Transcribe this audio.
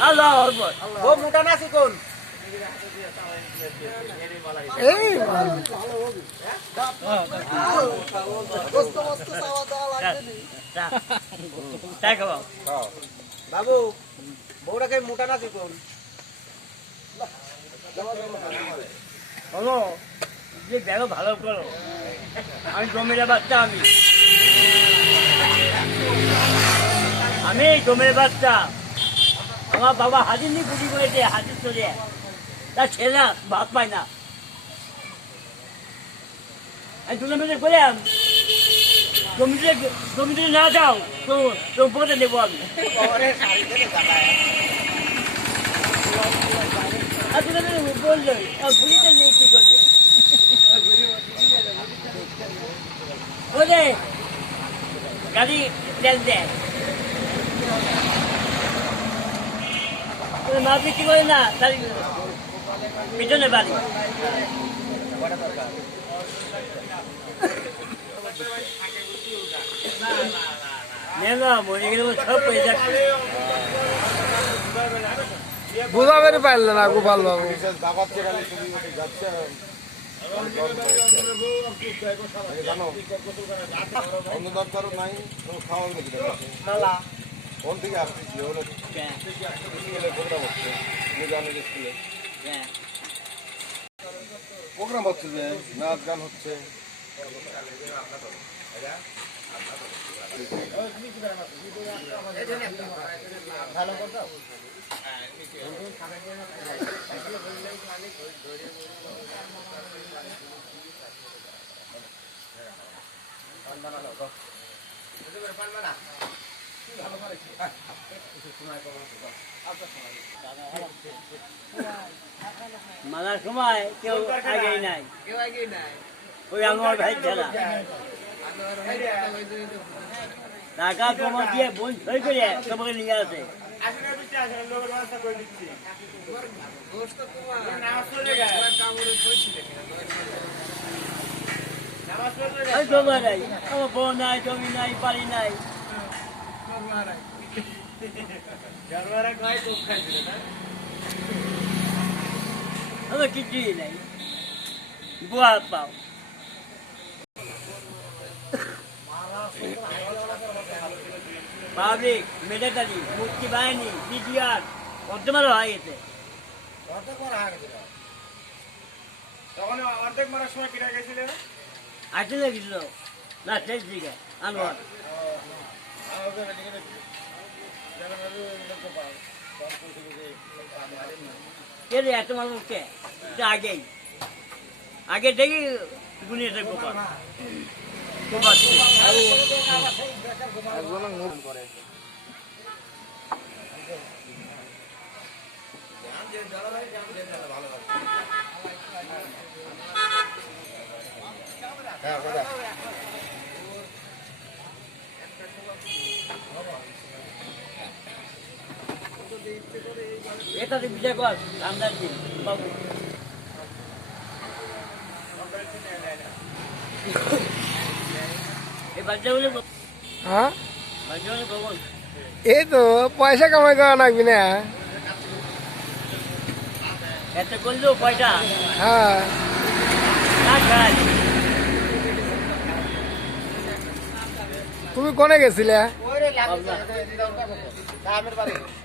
আল্লাহু আকবার ও মোটা না চিকন এই তাই খাও বাবু বউটাকে মোটা না চিকন হলো যে দেখো ভালো করো আমি জমির বাচ্চা আমি জমির বাচ্চা আমার বাবা হাজির নিয়ে গুলি করেছে হাজির চলে তার ছেলে ভাত পায় না আমি দুটো মিনিট বললাম জমিতে না যাও তো বলে নেবো আমি আর দুটো মিনিট বললো বুড়িটা নিয়ে কি করবে বলে গাড়ি তেল দেয় মা বিক্রি করে না তার পিছনে বাড়ি মরে গেলে সব পয়সা বুঝাবেন পারলেন না গোপাল বাবু প্রোগ্রাম হচ্ছে যে নাচ গান হচ্ছে মানার সময় কেউ আগেই নাই ওই আমার ভাই ছাড়া টাকা জমা দিয়ে বোন সই করে তোমাকে নিয়ে আসে জমা নাই আমার বোন নাই জমি নাই বাড়ি নাই আমার কিছুই নাই গোয়া পাও পাবলিক মিলিটারি মুক্তি বাহিনী বিডিআর বর্তমান হয়ে গেছে অর্ধেক মারার সময় কিনা গেছিল আসলে গেছিল না শেষ দিকে আনোয়ার কে রে এত মানুষ কে আগেই আগে দেখি গুনিয়েছে গোপাল এটা বিজয় কর রামদাস জি বাবু এই বাচ্চাগুলো হ্যাঁ বাচ্চাগুলো কখন এই তো পয়সা কামাই করা লাগবি না এত করলেও পয়সা হ্যাঁ না খাই তুমি কোনে গেছিলে ওই রে লাগে